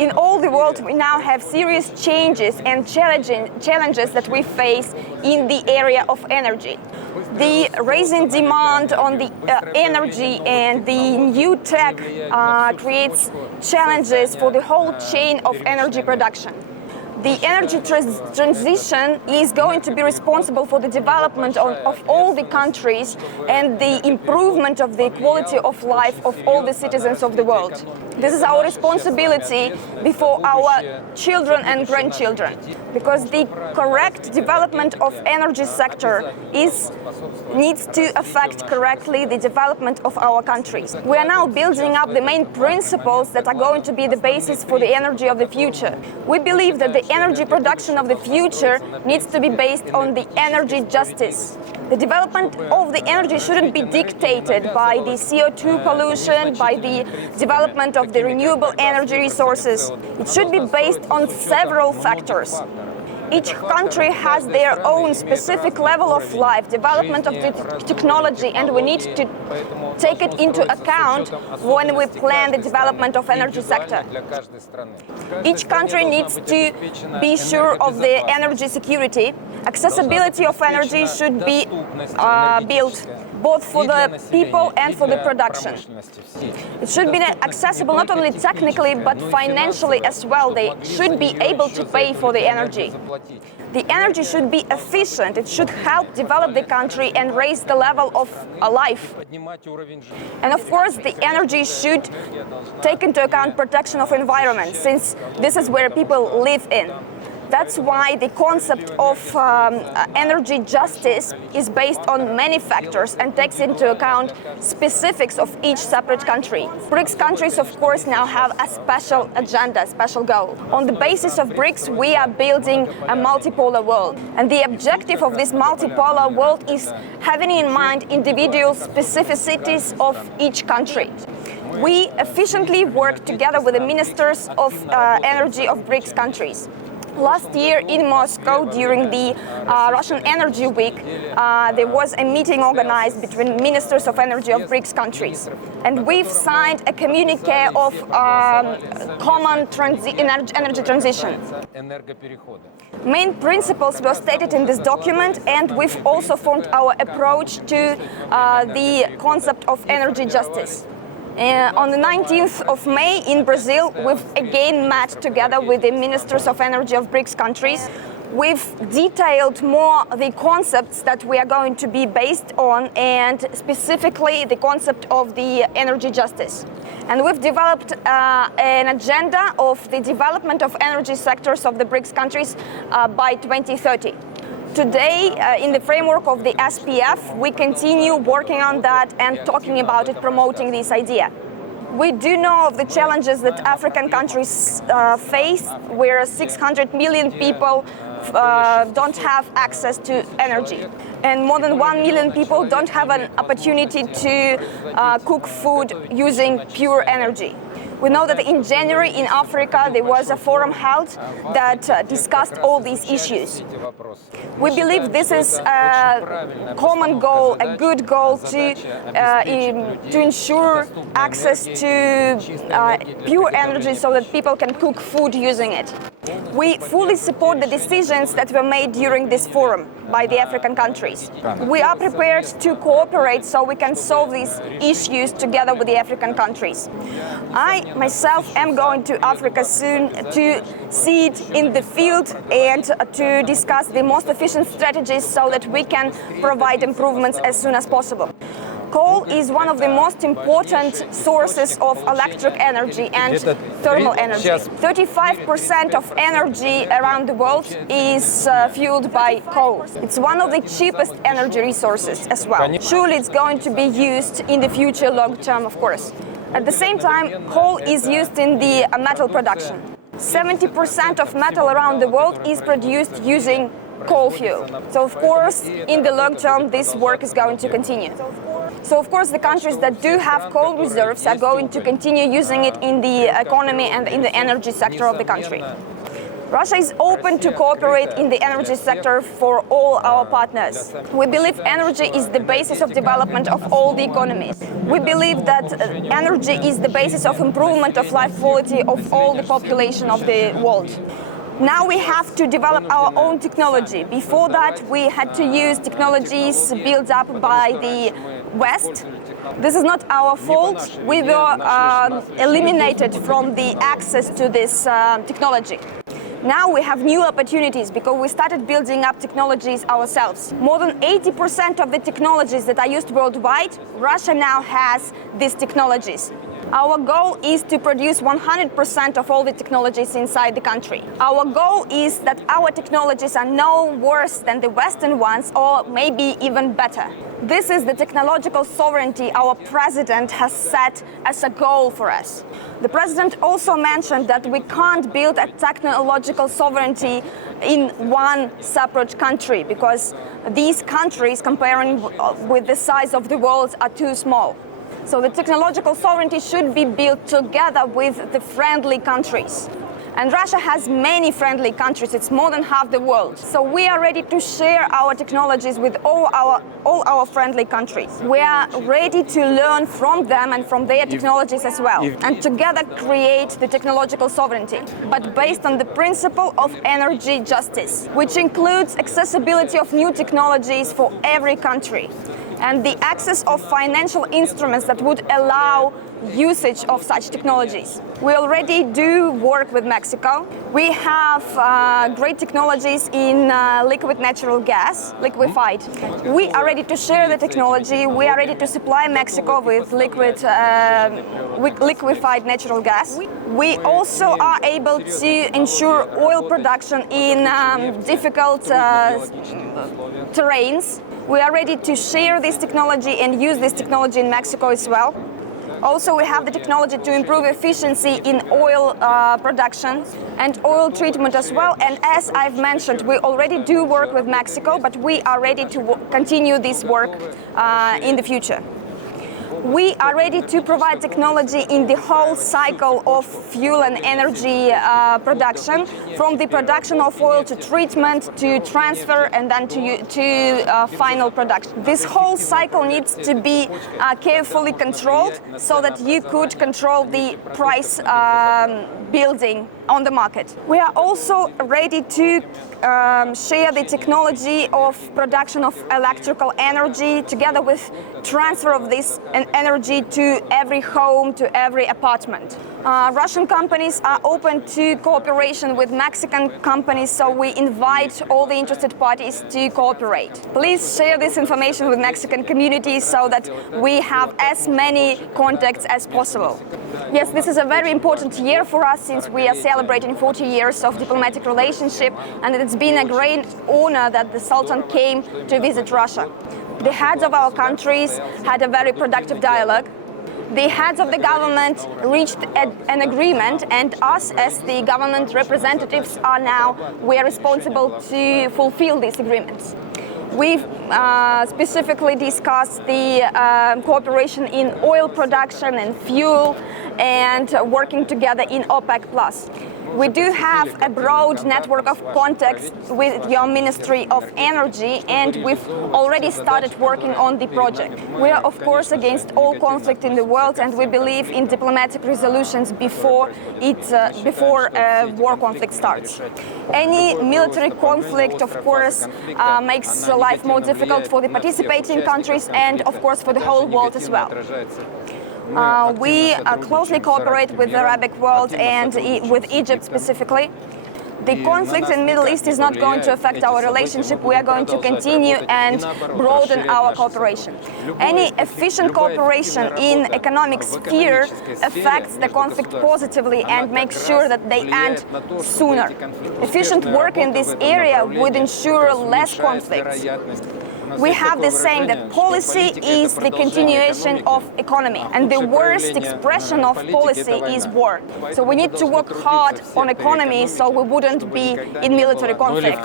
In all the world, we now have serious changes and challenges that we face in the area of energy. The rising demand on the energy and the new tech creates challenges for the whole chain of energy production. The energy transition is going to be responsible for the development of all the countries and the improvement of the quality of life of all the citizens of the world. This is our responsibility before our children and grandchildren, because the correct development of energy sector needs to affect correctly the development of our countries. We are now building up the main principles that are going to be the basis for the energy of the future. We believe that the energy production of the future needs to be based on the energy justice. The development of the energy shouldn't be dictated by the CO2 pollution, by the development of the renewable energy resources. It should be based on several factors. Each country has their own specific level of life, development of the technology, and we need to take it into account when we plan the development of energy sector. Each country needs to be sure of the energy security. Accessibility of energy should be built both for the people and for the production. It should be accessible not only technically but financially as well. They should be able to pay for the energy. The energy should be efficient. It should help develop the country and raise the level of life. And of course, the energy should take into account protection of environment, since this is where people live in. That's why the concept of energy justice is based on many factors and takes into account specifics of each separate country. BRICS countries, of course, now have a special agenda, a special goal. On the basis of BRICS, we are building a multipolar world. And the objective of this multipolar world is having in mind individual specificities of each country. We efficiently work together with the ministers of energy of BRICS countries. Last year in Moscow, during the Russian Energy Week, there was a meeting organized between ministers of energy of BRICS countries. And we've signed a communique of common energy transition. Main principles were stated in this document, and we've also formed our approach to the concept of energy justice. On the 19th of May in Brazil, we've again met together with the ministers of energy of BRICS countries. We've detailed more the concepts that we are going to be based on, and specifically the concept of the energy justice. And we've developed an agenda of the development of energy sectors of the BRICS countries by 2030. Today, in the framework of the SPIEF, we continue working on that and talking about it, promoting this idea. We do know of the challenges that African countries face, where 600 million people don't have access to energy. And more than 1 million people don't have an opportunity to cook food using pure energy. We know that in January in Africa there was a forum held that discussed all these issues. We believe this is a common goal, a good goal to ensure access to pure energy so that people can cook food using it. We fully support the decisions that were made during this forum by the African countries. We are prepared to cooperate so we can solve these issues together with the African countries. I myself am going to Africa soon to see it in the field and to discuss the most efficient strategies so that we can provide improvements as soon as possible. Coal is one of the most important sources of electric energy and thermal energy. 35% of energy around the world is fueled by coal. It's one of the cheapest energy resources as well. Surely it's going to be used in the future long term, of course. At the same time, coal is used in the metal production. 70% of metal around the world is produced using coal fuel. So of course, in the long term, this work is going to continue. So of course, the countries that do have coal reserves are going to continue using it in the economy and in the energy sector of the country. Russia is open to cooperate in the energy sector for all our partners. We believe energy is the basis of development of all the economies. We believe that energy is the basis of improvement of life quality of all the population of the world. Now we have to develop our own technology. Before that, we had to use technologies built up by the West. This is not our fault. We were eliminated from the access to this technology. Now we have new opportunities because we started building up technologies ourselves. More than 80% of the technologies that are used worldwide, Russia now has these technologies. Our goal is to produce 100% of all the technologies inside the country. Our goal is that our technologies are no worse than the Western ones, or maybe even better. This is the technological sovereignty our president has set as a goal for us. The president also mentioned that we can't build a technological sovereignty in one separate country because these countries, comparing with the size of the world, are too small. So the technological sovereignty should be built together with the friendly countries. And Russia has many friendly countries. It's more than half the world. So we are ready to share our technologies with all our friendly countries. We are ready to learn from them and from their technologies as well, and together create the technological sovereignty, but based on the principle of energy justice, which includes accessibility of new technologies for every country, and the access of financial instruments that would allow usage of such technologies. We already do work with Mexico. We have great technologies in liquid natural gas, liquefied. We are ready to share the technology. We are ready to supply Mexico with liquefied natural gas. We also are able to ensure oil production in difficult terrains. We are ready to share this technology and use this technology in Mexico as well. Also, we have the technology to improve efficiency in oil production and oil treatment as well. And as I've mentioned, we already do work with Mexico, but we are ready to continue this work in the future. We are ready to provide technology in the whole cycle of fuel and energy production, from the production of oil to treatment, to transfer, and then to final production. This whole cycle needs to be carefully controlled so that you could control the price building on the market. We are also ready to share the technology of production of electrical energy together with transfer of this energy to every home, to every apartment. Russian companies are open to cooperation with Mexican companies, so we invite all the interested parties to cooperate. Please share this information with Mexican communities so that we have as many contacts as possible. Yes, this is a very important year for us since we are celebrating 40 years of diplomatic relationship, and it's been a great honor that the Sultan came to visit Russia. The heads of our countries had a very productive dialogue. The heads of the government reached an agreement, and us as the government representatives we are responsible to fulfill these agreements. We've specifically discussed the cooperation in oil production and fuel and working together in OPEC+. We do have a broad network of contacts with your Ministry of Energy, and we've already started working on the project. We are, of course, against all conflict in the world, and we believe in diplomatic resolutions before war conflict starts. Any military conflict, of course, makes life more difficult for the participating countries and, of course, for the whole world as well. We closely cooperate with the Arabic world and with Egypt specifically. The conflict in the Middle East is not going to affect our relationship. We are going to continue and broaden our cooperation. Any efficient cooperation in economic sphere affects the conflict positively and makes sure that they end sooner. Efficient work in this area would ensure less conflicts. We have this saying that policy is the continuation of economy, and the worst expression of policy is war. So we need to work hard on economy so we wouldn't be in military conflict.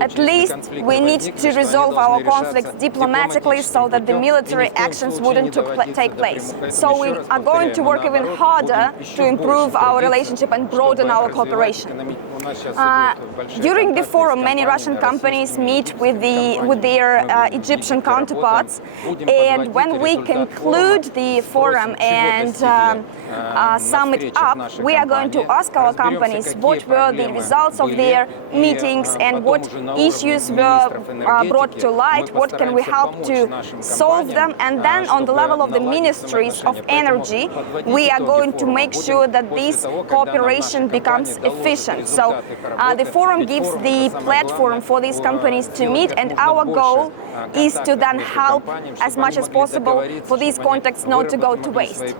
At least we need to resolve our conflicts diplomatically so that the military actions wouldn't take place. So we are going to work even harder to improve our relationship and broaden our cooperation. During the forum, many Russian companies meet with their Egyptian counterparts, and when we conclude the forum and sum it up, we are going to ask our companies what were the results of their meetings and what issues were brought to light, what can we help to solve them, and then on the level of the ministries of energy, we are going to make sure that this cooperation becomes efficient. So the forum gives the platform for these companies to meet, and our goal is to then help as much as possible for these contacts not to go to waste.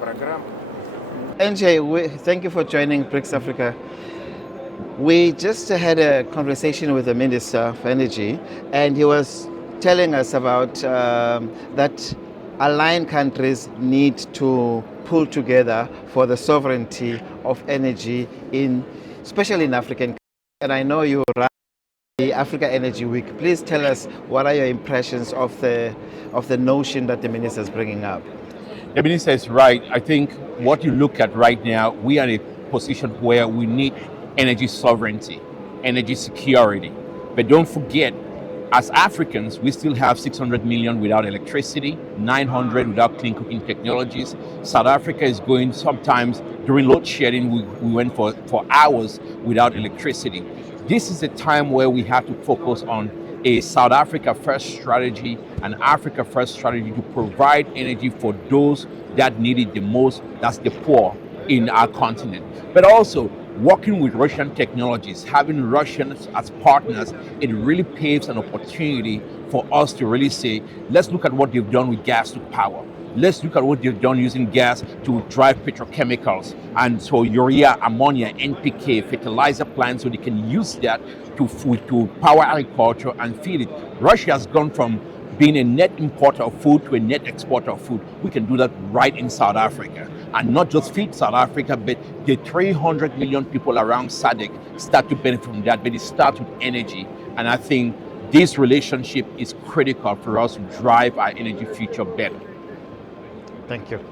NJ, thank you for joining BRICS Africa. We just had a conversation with the Minister of Energy, and he was telling us about that aligned countries need to pull together for the sovereignty of energy, especially in African countries. And I know you run the Africa Energy Week. Please tell us what are your impressions of the notion that the minister is bringing up. The minister is right. I think what you look at right now, we are in a position where we need energy sovereignty, energy security. But don't forget, as Africans, we still have 600 million without electricity, 900 without clean cooking technologies. South Africa is going, sometimes during load shedding, we went for hours without electricity. This is a time where we have to focus on a South Africa first strategy, an Africa first strategy to provide energy for those that need it the most, that's the poor in our continent. But also working with Russian technologies, having Russians as partners, it really paves an opportunity for us to really say, let's look at what they've done with gas to power. Let's look at what they've done using gas to drive petrochemicals, and so urea, ammonia, NPK, fertilizer plants, so they can use that to power agriculture and feed it. Russia has gone from being a net importer of food to a net exporter of food. We can do that right in South Africa. And not just feed South Africa, but the 300 million people around SADC start to benefit from that, but it starts with energy. And I think this relationship is critical for us to drive our energy future better. Thank you.